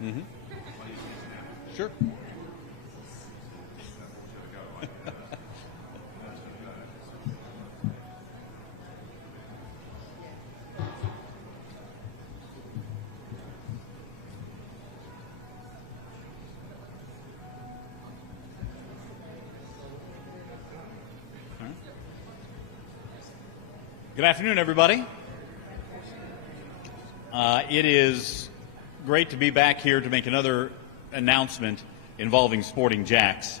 Mm-hmm. Sure. Good afternoon, everybody. It is great to be back here to make another announcement involving Sporting JAX.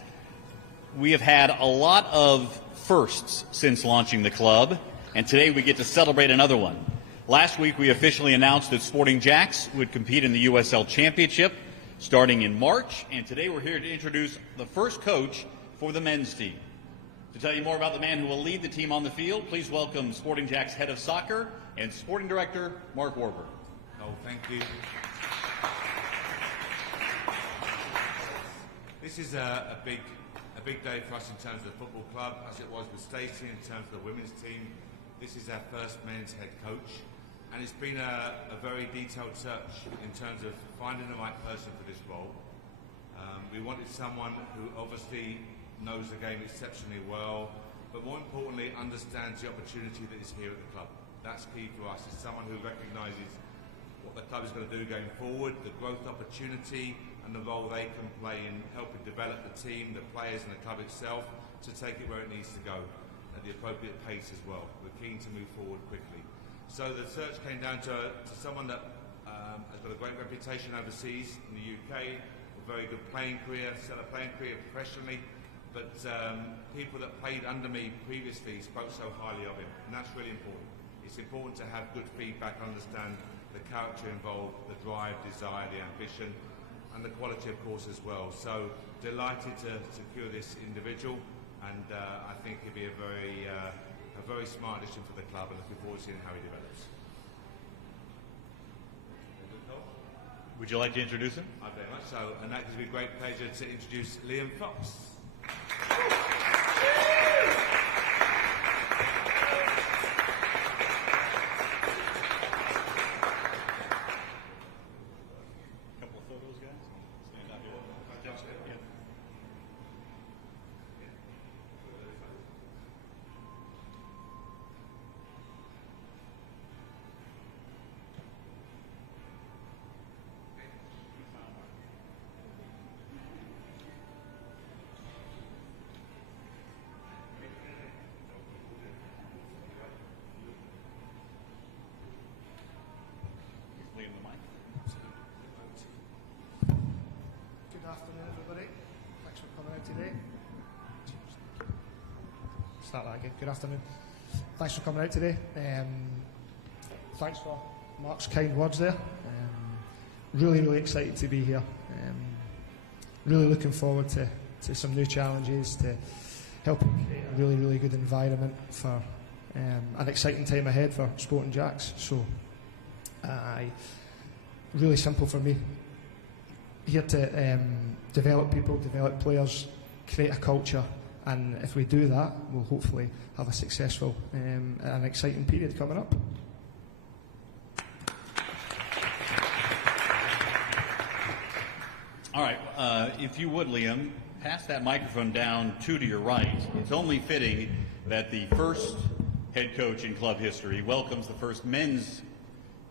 We have had a lot of firsts since launching the club, and today we get to celebrate another one. Last week we officially announced that Sporting JAX would compete in the USL Championship starting in March, and today we're here to introduce the first coach for the men's team. To tell you more about the man who will lead the team on the field, please welcome Sporting JAX head of soccer and sporting director, Mark Warburg. Oh, thank you. This is a big day for us in terms of the football club, as it was with Stacey in terms of the women's team. This is our first men's head coach, and it's been a very detailed search in terms of finding the right person for this role. We wanted someone who obviously knows the game exceptionally well, but more importantly understands the opportunity that is here at the club. That's key for us. It's someone who recognises what the club is going to do going forward, the growth opportunity and the role they can play in helping develop the team, the players and the club itself to take it where it needs to go at the appropriate pace as well. We're keen to move forward quickly. So the search came down to someone that has got a great reputation overseas in the UK, a very good playing career, stellar playing career professionally, but people that played under me previously spoke so highly of him, and that's really important. It's important to have good feedback, understand the character involved, the drive, desire, the ambition, and the quality, of course, as well. So delighted to secure this individual, and I think he'll be a very smart addition for the club, and looking forward to seeing how he develops. Would you like to introduce him? I very much so, and that gives me great pleasure to introduce Liam Fox. Start that again. Good afternoon. Thanks for coming out today. Thanks for Mark's kind words there. Really excited to be here. Really looking forward to some new challenges, to helping create a really good environment for an exciting time ahead for Sporting JAX. So, really simple for me. Here to develop people, develop players, create a culture. And if we do that, we'll hopefully have a successful and an exciting period coming up. All right, if you would, Liam, pass that microphone down to your right. It's only fitting that the first head coach in club history welcomes the first men's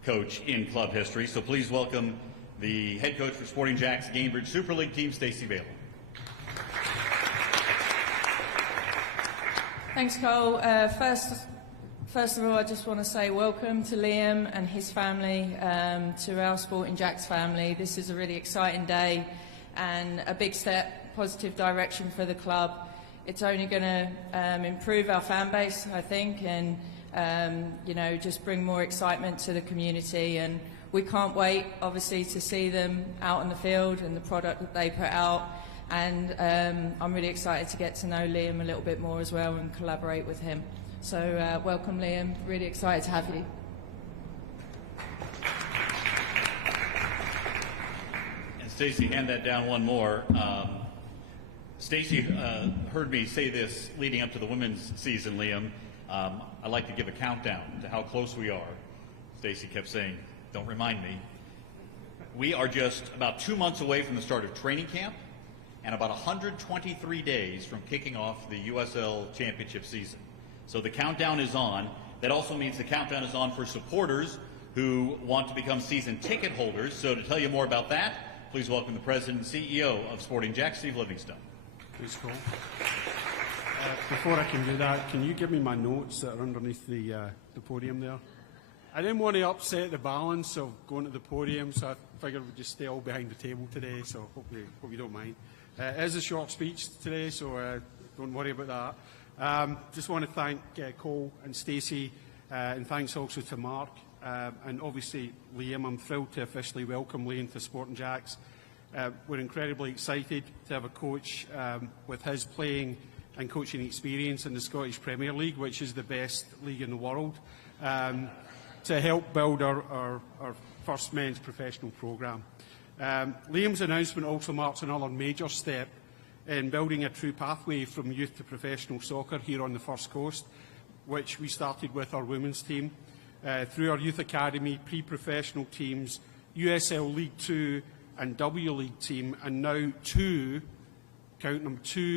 coach in club history. So please welcome the head coach for Sporting JAX Gamebridge Super League team, Stacey Bailey. Thanks, Cole. First of all, I just want to say welcome to Liam and his family, to our Sporting JAX family. This is a really exciting day and a big step, positive direction for the club. It's only going to improve our fan base, I think, and just bring more excitement to the community. And we can't wait, obviously, to see them out on the field and the product that they put out. And I'm really excited to get to know Liam a little bit more as well and collaborate with him. So welcome, Liam. Really excited to have you. And Stacey, hand that down one more. Stacey heard me say this leading up to the women's season, Liam. I'd like to give a countdown to how close we are. Stacy kept saying, don't remind me. We are just about 2 months away from the start of training camp and about 123 days from kicking off the USL Championship season. So the countdown is on. That also means the countdown is on for supporters who want to become season ticket holders. So to tell you more about that, please welcome the President and CEO of Sporting JAX, Steve Livingstone. Please, Cole. Before I can do that, can you give me my notes that are underneath the podium there? I didn't want to upset the balance of going to the podium, so I figured we'd just stay all behind the table today, so hope you don't mind. It is a short speech today, so don't worry about that. Just want to thank Cole and Stacey, and thanks also to Mark, and obviously Liam. I'm thrilled to officially welcome Liam to Sporting JAX. We're incredibly excited to have a coach with his playing and coaching experience in the Scottish Premier League, which is the best league in the world, to help build our first men's professional programme. Liam's announcement also marks another major step in building a true pathway from youth to professional soccer here on the First Coast, which we started with our women's team, through our youth academy, pre-professional teams, USL League 2 and W League team, and now two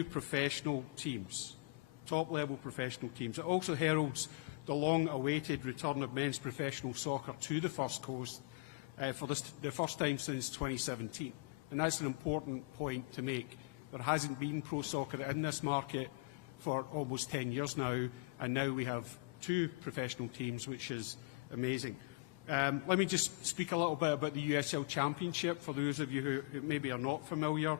professional teams, top-level professional teams. It also heralds the long-awaited return of men's professional soccer to the First Coast for the first time since 2017. And that's an important point to make. There hasn't been pro soccer in this market for almost 10 years now, and now we have two professional teams, which is amazing. Let me just speak a little bit about the USL Championship for those of you who maybe are not familiar.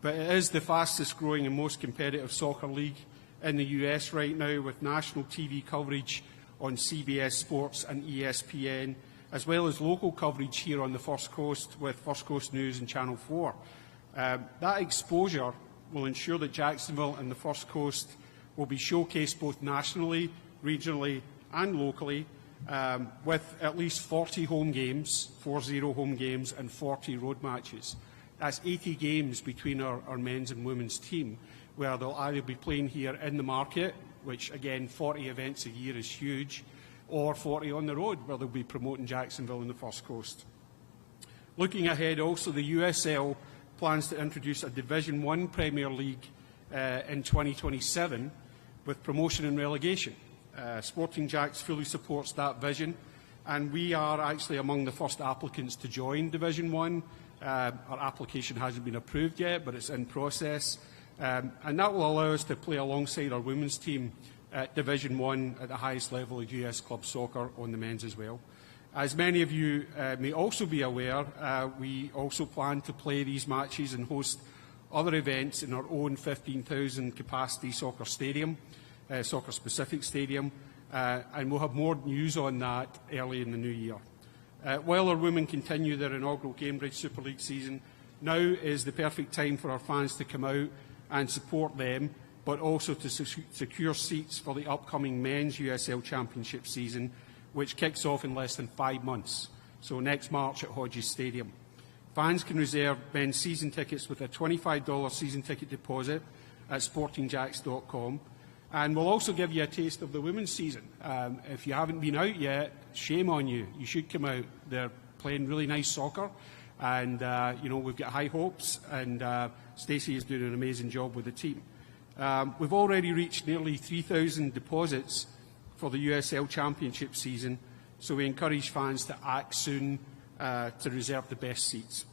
But it is the fastest growing and most competitive soccer league in the US right now, with national TV coverage on CBS Sports and ESPN, as well as local coverage here on the First Coast with First Coast News and Channel 4. That exposure will ensure that Jacksonville and the First Coast will be showcased both nationally, regionally and locally, with at least 40 home games, 40 home games and 40 road matches. That's 80 games between our men's and women's team, where they'll either be playing here in the market, which again 40 events a year is huge, or 40 on the road, where they'll be promoting Jacksonville and the First Coast. Looking ahead also, the USL plans to introduce a Division 1 Premier League in 2027 with promotion and relegation. Sporting JAX fully supports that vision, and we are actually among the first applicants to join Division 1. Our application hasn't been approved yet, but it's in process. And that will allow us to play alongside our women's team at Division 1 at the highest level of US club soccer on the men's as well. As many of you may also be aware, we also plan to play these matches and host other events in our own 15,000 capacity soccer stadium, soccer-specific stadium, and we'll have more news on that early in the new year. While our women continue their inaugural Cambridge Super League season, now is the perfect time for our fans to come out and support them, but also to secure seats for the upcoming men's USL Championship season, which kicks off in less than 5 months, so next March at Hodges Stadium. Fans can reserve men's season tickets with a $25 season ticket deposit at sportingjax.com. And we'll also give you a taste of the women's season. If you haven't been out yet, shame on you. You should come out. They're playing really nice soccer, and you know, we've got high hopes. And Stacey is doing an amazing job with the team. We've already reached nearly 3,000 deposits for the USL Championship season, so we encourage fans to act soon to reserve the best seats.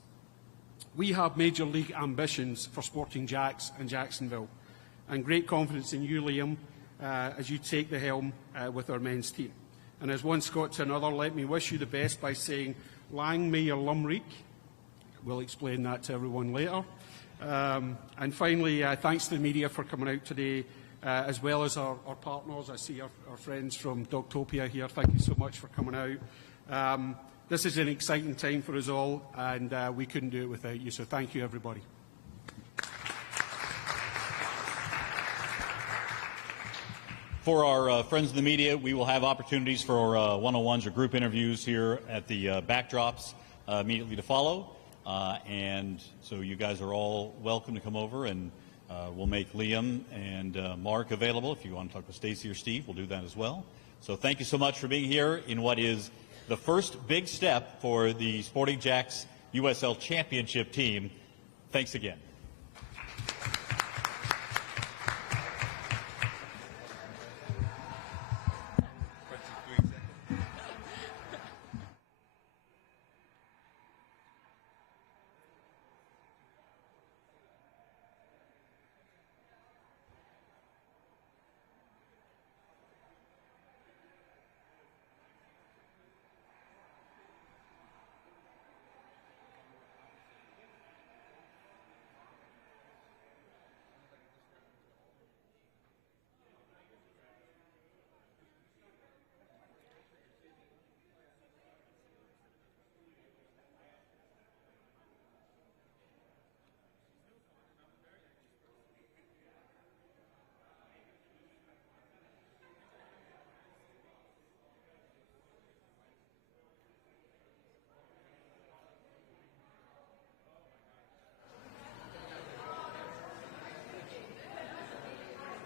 We have major league ambitions for Sporting JAX and Jacksonville, and great confidence in you, Liam, as you take the helm with our men's team. And as one Scot to another, let me wish you the best by saying, Lang may your Lumreek. We'll explain that to everyone later. And finally, thanks to the media for coming out today, as well as our partners. I see our friends from Dogtopia here. Thank you so much for coming out. This is an exciting time for us all, and we couldn't do it without you, so thank you, everybody. For our friends in the media, we will have opportunities for one-on-ones or group interviews here at the backdrops immediately to follow. And so you guys are all welcome to come over and We'll make Liam and Mark available. If you want to talk with Stacy or Steve, we'll do that as well. So thank you so much for being here in what is the first big step for the Sporting JAX USL Championship team. Thanks again.